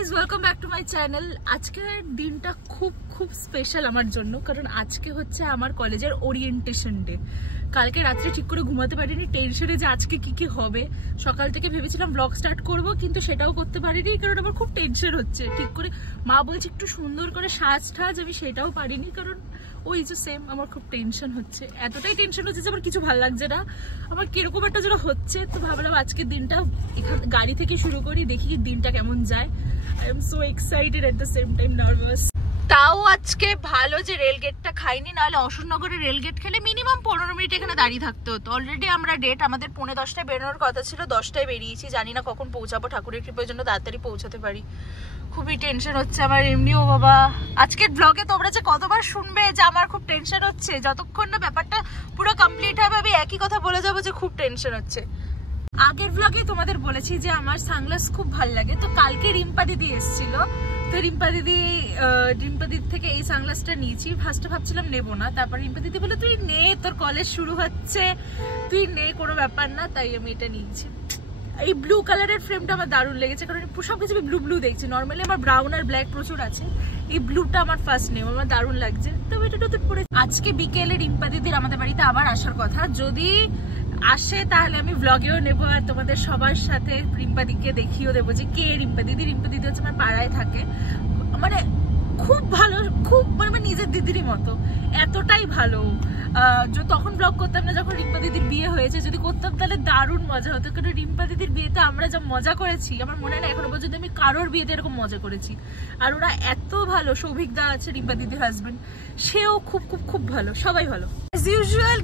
Guys, welcome back to my channel. আজকের দিনটা খুব খুব স্পেশাল আমার জন্য, কারণ আজকে হচ্ছে আমার কলেজের ওরিয়েন্টেশন ডে। কালকে রাত্রে ঠিক করে ঘুমাতে পারিনি টেনশনে যে আজকে কি কি হবে। সকাল থেকে ভেবেছিলাম ব্লগ স্টার্ট করব, কিন্তু সেটাও করতে পারিনি কারণ আমার খুব টেনশন হচ্ছে। ঠিক করে মা বলছে একটু সুন্দর করে সাজ ঠাজ, আমি সেটাও পারিনি কারণ ওই যে সেম আমার খুব টেনশন হচ্ছে। এতটাই টেনশন হচ্ছে যে আমার কিছু ভালো লাগছে না, আমার কিরকম একটা যেন হচ্ছে। তো ভাবলাম আজকের দিনটা এখানে গাড়ি থেকে শুরু করি, দেখি দিনটা কেমন যায়। I am so excited at the same time nervous. তাও আজকে ভালো যে রেলগেটটা খাইনি, নাহলে অশোকনগরে রেলগেট খেলে মিনিমাম 15 মিনিট এখানে দাঁড়িয়ে থাকতে হতো। অলরেডি আমরা ডেট আমাদের 9:45 বেরোনোর কথা ছিল, 10টায় বেরিয়েছি। জানি না কখন পৌঁছাবো, ঠাকুরের কৃপার জন্য তাড়াতাড়ি পৌঁছাতে পারি। খুবই টেনশন হচ্ছে আমার এমনিও বাবা। আজকের ব্লগে তোমরা যে কতবার শুনবে যে আমার খুব টেনশন হচ্ছে, যতক্ষণ না ব্যাপারটা পুরো কমপ্লিট হবে আমি একই কথা বলে যাবো যে খুব টেনশন হচ্ছে। আগের ব্লগে তোমাদের বলেছি যে আমার সানগ্লাস খুব ভালো লাগে, তো কালকে রিম্পা দিদি এসেছিল, তো রিম্পা দিদির থেকে এই সানগ্লাসটা নিয়েছি। ফার্স্টে ভাবছিলাম নেবো না, তারপর রিম্পা দিদি বলে তুই নে, তোর কলেজ শুরু হচ্ছে, তুই নে, কোনো ব্যাপার না। তাই আমি এটা নিয়েছি। এই ব্লু কালারের ফ্রেমটা আমার দারুণ লেগেছে, কারণ সব কিছু ব্লু ব্লু দেখছি। নর্মালি আমার ব্রাউন আর ব্ল্যাক প্রচুর আছে, এই ব্লুটা আমার ফার্স্ট নেম, আমার দারুণ লাগছে। তবে এটা নতুন পরে আজকে বিকেলে রিম্পা দিদির আমাদের বাড়িতে আবার আসার কথা। যদি আসে তাহলে আমি ব্লগেও নেবো আর তোমাদের সবার সাথে রিম্পা দিদিকে দেখিয়েও দেবো যে কে রিম্পা দিদি। রিম্পা দিদি হচ্ছে আমার পাড়ায় থাকে, মানে খুব ভালো, খুব মানে নিজের দিদিরই মতো, এতটাই ভালো। তখন ব্লগ করতাম না যখন রিম্পা দিদির বিয়ে হয়েছে, যদি করতাম তাহলে দারুণ মজা হতো। কারণ রিম্পা দিদির বিয়েতে আমরা যা মজা করেছি, আমার মনে হয় না এখনো পর্যন্ত আমি কারোর বিয়েতে এরকম মজা করেছি। আর ওরা এত ভালো, সৌভিক দা আছে রিম্পা দিদির হাজবেন্ড, সেও খুব খুব খুব ভালো, সবাই ভালো অ্যাজ ইউজুয়াল।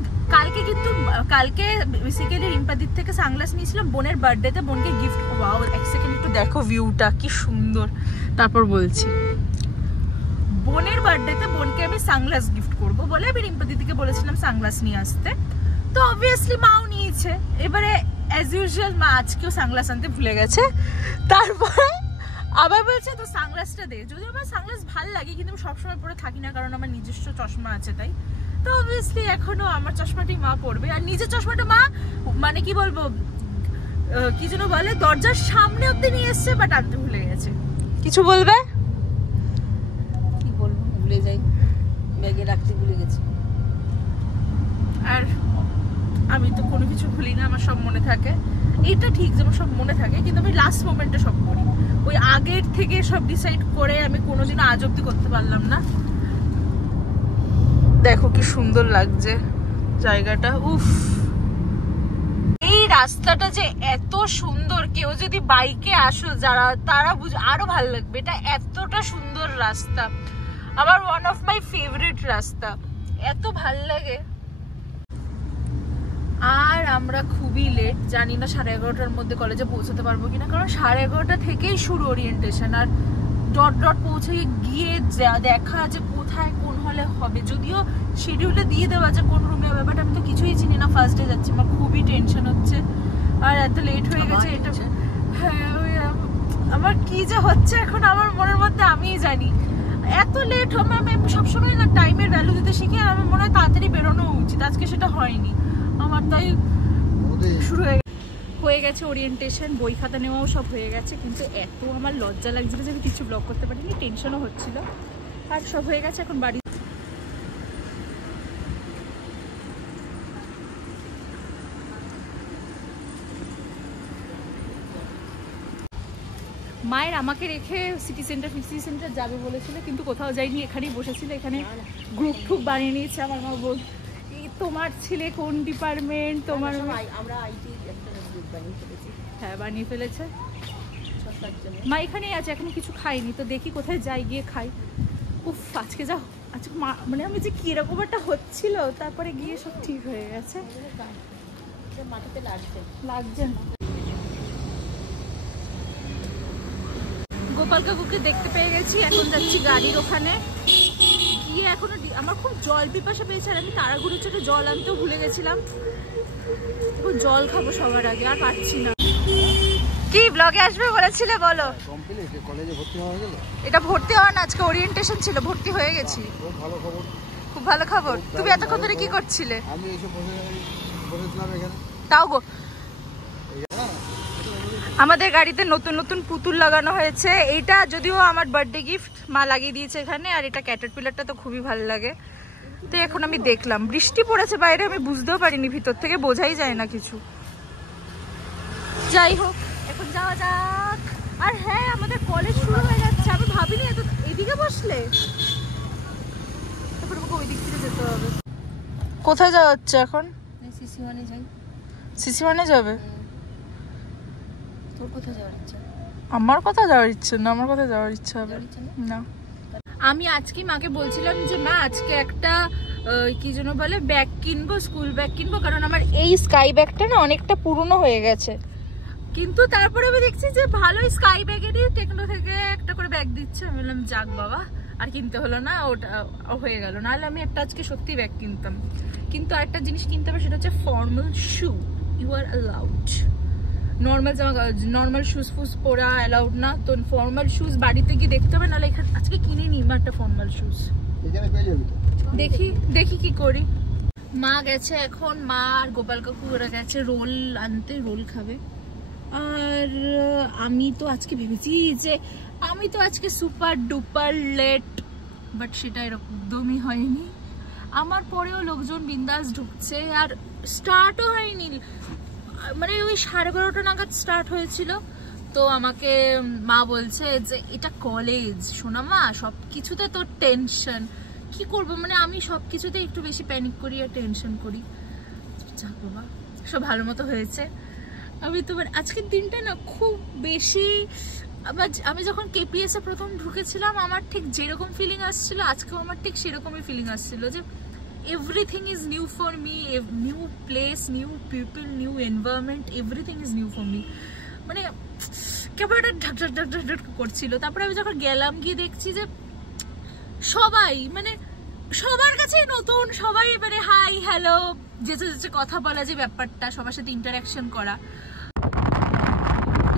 কালকে বেসিক্যালি রিম্পা দিদির থেকে সানগ্লাস নিয়েছিলাম বোনের বার্থডেতে, বোনকে গিফট। ওয়াও, এক সেকেন্ড একটু দেখো ভিউটা কি সুন্দর, তারপর বলছি। বোনের বার্থডেতে বোনকে আমি সানগ্লাস গিফট করব বলে আমি রিম্পা দিদিকে বলেছিলাম সানগ্লাস নিয়ে আসতে, তো অবভিয়াসলি মাও নিয়েছে। এবারে অ্যাজ ইউজুয়াল মা আজকেও সানগ্লাস আনতে ভুলে গেছে, তারপরে আবার বলছে তো সানগ্লাসটা দে। যদিও আমার সানগ্লাস ভালো লাগে, কিন্তু আমি সবসময় পরে থাকি না কারণ আমার নিজস্ব চশমা আছে তাই। তো অবভিয়াসলি এখনো আমার চশমাটাই মা পরবে, আর নিজের চশমাটা মা মানে কি বলবো, কি যেন বলে, দরজার সামনে অব্দি নিয়ে এসছে, বাট আনতে ভুলে গেছে। কিছু বলবে? ভুলে যাই, ব্যাগে রাখতে ভুলে গেছি। আর আমি তো কোনো কিছু ভুলি না, আমার সব মনে থাকে। এটা ঠিক যে আমার সব মনে থাকে, কিন্তু আমি লাস্ট মোমেন্টে সব করি। ওই আগের থেকে সব ডিসাইড করে আমি কোনোদিনও আজ অব্দি করতে পারলাম না। দেখো কি সুন্দর লাগছে জায়গাটা, উফ। এই রাস্তাটা যে এত সুন্দর, কেউ যদি বাইকে আসো যারা, তারা আরো ভালো লাগবে। এটা এতটা সুন্দর রাস্তা, আমার ওয়ান অফ মাই ফেভারিট রাস্তা, এত ভাল লাগে। আর আমরা খুবই লেট, জানি না 11:30টার মধ্যে কলেজে পৌঁছাতে পারবো কিনা, কারণ 11:30 থেকেই শুরু ওরিয়েন্টেশন। আর ডট ডট পৌঁছে গিয়ে দেখা যে কোথায় কোন হলে হবে, যদিও শিডিউলে দিয়ে দেওয়া যে কোন রুমে হবে, বাট আমি তো কিছুই চিনি না, ফার্স্ট ডে যাচ্ছি, আমার খুবই টেনশন হচ্ছে। আর এত লেট হয়ে গেছে, এটা হ্যাঁ আমার কি যে হচ্ছে এখন আমার মনের মধ্যে আমিই জানি। এত লেট হবে, আমি সবসময় না টাইমের ভ্যালু দিতে শিখি, আর আমার মনে হয় তাড়াতাড়ি বেরোনো উচিত। আজকে সেটা হয়নি আমার, তাই শুরু হয়ে গেছে ওরিয়েন্টেশন, বই খাতা নেওয়াও সব হয়ে গেছে। কিন্তু এত আমার লজ্জা লাগছিল যে আমি কিছু ব্লগ করতে পারিনি, টেনশনও হচ্ছিল। আর সব হয়ে গেছে, এখন বাড়ি। মায়ের আমাকে রেখে সিটি সেন্টার যাবে বলেছিল, কিন্তু কোথাও যাইনি, এখানেই বসেছিল। এখানে গ্রুপ টুপ বানিয়ে নিয়েছে আমার মা। বল তোমার ছেলে কোন ডিপার্টমেন্ট, তোমার আমরা আইটি একটা গ্রুপ বানিয়ে ফেলেছি। হ্যাঁ বানিয়ে ফেলেছে। মা এখানেই আছে, এখনো কিছু খাইনি, তো দেখি কোথায় যাই, গিয়ে খাই। উফ, আজকে যাও, আজকে মানে আমি যে কিরকম একটা হচ্ছিল, তারপরে গিয়ে সব ঠিক হয়ে গেছে। মাথাতে লাগছে না। গোপাল কাকুকে দেখতে পেয়ে গেছি, এখন যাচ্ছি গাড়ির ওখানে গিয়ে। এখনো আমার খুব জল পিপাসা পেয়েছে, আর আমি তাড়াহুড়ো চোখে জল আনতেও ভুলে গেছিলাম। জল খাবো সবার আগে, আর পাচ্ছি না। কি ব্লগে আসবে বলেছিলে বলো? কলেজে ভর্তি হওয়া গেল। এটা ভর্তি হওয়া না, আজকে ওরিয়েন্টেশন ছিল, ভর্তি হয়ে গেছি। ভালো খবর, খুব ভালো খবর। তুমি এতক্ষণ ধরে কি করছিলে? আমি এসে বসেছিলাম এখানে। তাও গো আমাদের গাড়িতে নতুন নতুন পুতুল লাগানো হয়েছে। এইটা যদিও আমার বার্থডে গিফট, মা লাগিয়ে দিয়েছে এখানে। আর এটা ক্যাটারপিলারটা তো খুবই ভালো লাগে। তো এখন আমি দেখলাম বৃষ্টি পড়েছে বাইরে, আমি বুঝতেও পারিনি, ভিতর থেকে বোঝাই যায় না কিছু। যাই হোক, এখন যাওয়া যাক। আর হ্যাঁ, আমাদের কলেজ শুরু হয়ে যাচ্ছে। আমি ভাবিনি এত এদিকে বসলে, তারপর আমাকে ওই দিক থেকে যেতে হবে। কোথায় যাওয়া হচ্ছে এখন? সিসিওয়ানে যাই। সিসিওয়ানে যাবে? তোর কোথায় যাওয়ার ইচ্ছা? আমার কোথাও যাওয়ার ইচ্ছে না। আমার কোথায় যাওয়ার ইচ্ছা হবে না। আমি আজকে মাকে বলছিলাম যে মা আজকে একটা কি যেন বলে ব্যাগ কিনবো, স্কুল ব্যাগ কিনবো, কারণ আমার এই স্কাই ব্যাগটা না অনেকটা পুরনো হয়ে গেছে। কিন্তু তারপরে আমি দেখছি যে ভালোই স্কাই ব্যাগেরই টেকনো থেকে একটা করে ব্যাগ দিচ্ছে। আমি বললাম যাক বাবা, আর কিনতে হলো না, ওটা হয়ে গেল। নাহলে আমি একটা আজকে সত্যি ব্যাগ কিনতাম। কিন্তু আরেকটা জিনিস কিনতে হবে, সেটা হচ্ছে formal shoe. You are allowed. Normal shoes ফুজ পরা অ্যালাউড না, তো ফর্মাল শুজ বাড়িতে গিয়ে দেখতে হবে। নাহলে এখানে আজকে কিনে নিই মা একটা ফর্মাল শুজ। দেখি কি করি। মা গেছে এখন, মা আর গোপাল কাকু ওরা গেছে রোল আনতে, রোল খাবে। আর আমি তো আজকে ভেবেছি যে আমি তো আজকে সুপার ডুপার লেট, বাট সেটা একদমই হয়নি। আমার পরেও লোকজন বিন্দাস ঢুকছে, আর স্টার্টও হয়নি। মানে ওই 11:30 নাগাদ স্টার্ট হয়েছিল। তো আমাকে মা বলছে যে এটা কলেজ শোনা মা, সব কিছুতে তো টেনশন। কি করবো, মানে আমি সব কিছুতে একটু বেশি প্যানিক করি আর টেনশন করি। যাক বাবা, সব ভালো মতো হয়েছে। আমি তো আজকের দিনটা না খুব বেশি, আমি যখন কেপিএস এ প্রথম ঢুকেছিলাম আমার ঠিক যেরকম ফিলিং আসছিল, আজকেও আমার ঠিক সেরকমই ফিলিং আসছিল যে everything is new for me, new place, new people, new environment, everything is new for me. মানে কেবল একটা ঢাক ঢাক ঢাক ঢাক ঢাক করছিল। তারপরে আমি যখন গেলাম, গিয়ে দেখছি যে সবাই মানে সবার কাছেই নতুন, সবাই মানে হাই হ্যালো যে কথা বলা, যে ব্যাপারটা সবার সাথে ইন্টারাকশন করা।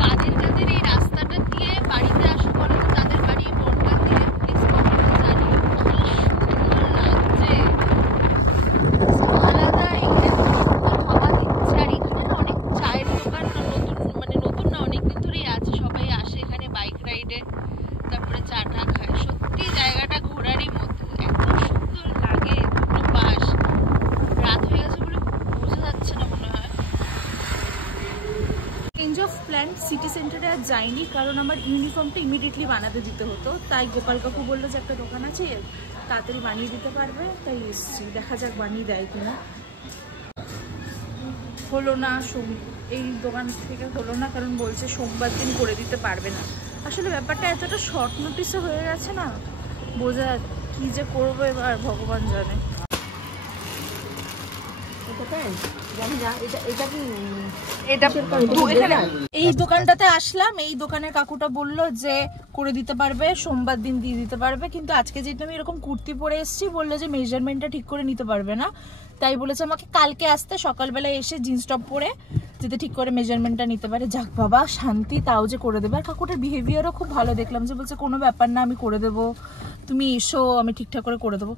কাদের কাদের এই রাস্তাটা দিয়ে বাড়িতে আসা বলো তো, তাদের বাড়ি বনগাঁ দিয়ে, প্লিজ কমেন্টে জানিও কি সুন্দর লাগছে। আলাদাই হাওয়া দিচ্ছে। আর এখানে না অনেক চায়ের দোকান, নতুন মানে নতুন না, অনেকদিন ধরেই আছে। সবাই আসে এখানে বাইক রাইডে, তারপরে চা টা খায়। সত্যি জায়গাটা ঘোরারই মতো, এত সুন্দর লাগে। দুটো পাশ, রাত হয়ে গেছে বলে বোঝা যাচ্ছে না মনে হয়। চেঞ্জ অফ প্ল্যান, সিটি সেন্টারে আর যাইনি, কারণ আমার ইউনিফর্মটা ইমিডিয়েটলি বানাতে দিতে হতো। তাই গোপাল কাকু বললো যে একটা দোকান আছে তাড়াতাড়ি বানিয়ে দিতে পারবে, তাই এসছি। দেখা যাক বানিয়ে দেয় কিনা। হলো না, এই দোকান থেকে হলো না, কারণ বলছে সোমবার দিন করে দিতে পারবে না। আসলে ব্যাপারটা এতটা শর্ট নোটিসে হয়ে গেছে না, বোঝা কি যে করবো এবার ভগবান জানে। এই দোকানটাতে আসলাম, এই দোকানের কাকুটা বললো যে করে দিতে পারবে, সোমবার দিন দিয়ে দিতে পারবে। কিন্তু আজকে যেহেতু আমি এরকম কুর্তি পরে এসেছি, বললো যে মেজারমেন্টটা ঠিক করে নিতে পারবে না। তাই বলেছে আমাকে কালকে আসতে, সকালবেলায় এসে জিন্স টপ পরে যাতে ঠিক করে মেজারমেন্টটা নিতে পারে। যাক বাবা শান্তি, তাও যে করে দেবে। আর কাকুটার বিহেভিয়ারও খুব ভালো দেখলাম, যে বলছে কোনো ব্যাপার না, আমি করে দেবো, তুমি এসো, আমি ঠিকঠাক করে দেবো।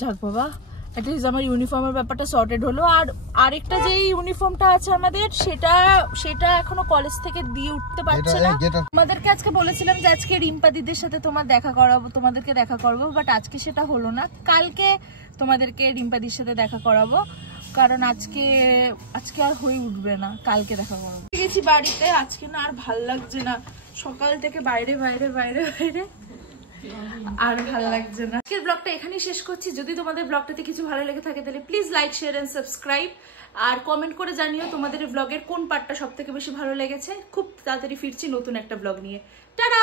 যাক বাবা, অ্যাটলিস্ট আমার ইউনিফর্মের ব্যাপারটা সর্টেড হলো। আর আরেকটা যে ইউনিফর্মটা আছে আমাদের, সেটা এখনো কলেজ থেকে দিয়ে উঠতে পারছে না। আমাদেরকে আজকে বলেছিলাম যে আজকে রিম্পা দিদির সাথে তোমাদেরকে দেখা করবো, বাট আজকে সেটা হলো না। কালকে তোমাদেরকে রিম্পা দিদির সাথে দেখা করাবো, কারণ আজকে আর হয়ে উঠবে না, কালকে দেখা করবো। গেছি বাড়িতে, আজকে না আর ভাল লাগছে না, সকাল থেকে বাইরে বাইরে বাইরে বাইরে, আর ভালো লাগছে না। আজকের ব্লগটা এখানেই শেষ করছি। যদি তোমাদের ব্লগটাতে কিছু ভালো লেগে থাকে তাহলে please like, share and subscribe. আর কমেন্ট করে জানিও তোমাদের ব্লগের কোন পার্টটা সব থেকে বেশি ভালো লেগেছে। খুব তাড়াতাড়ি ফিরছি নতুন একটা ব্লগ নিয়ে। টাটা।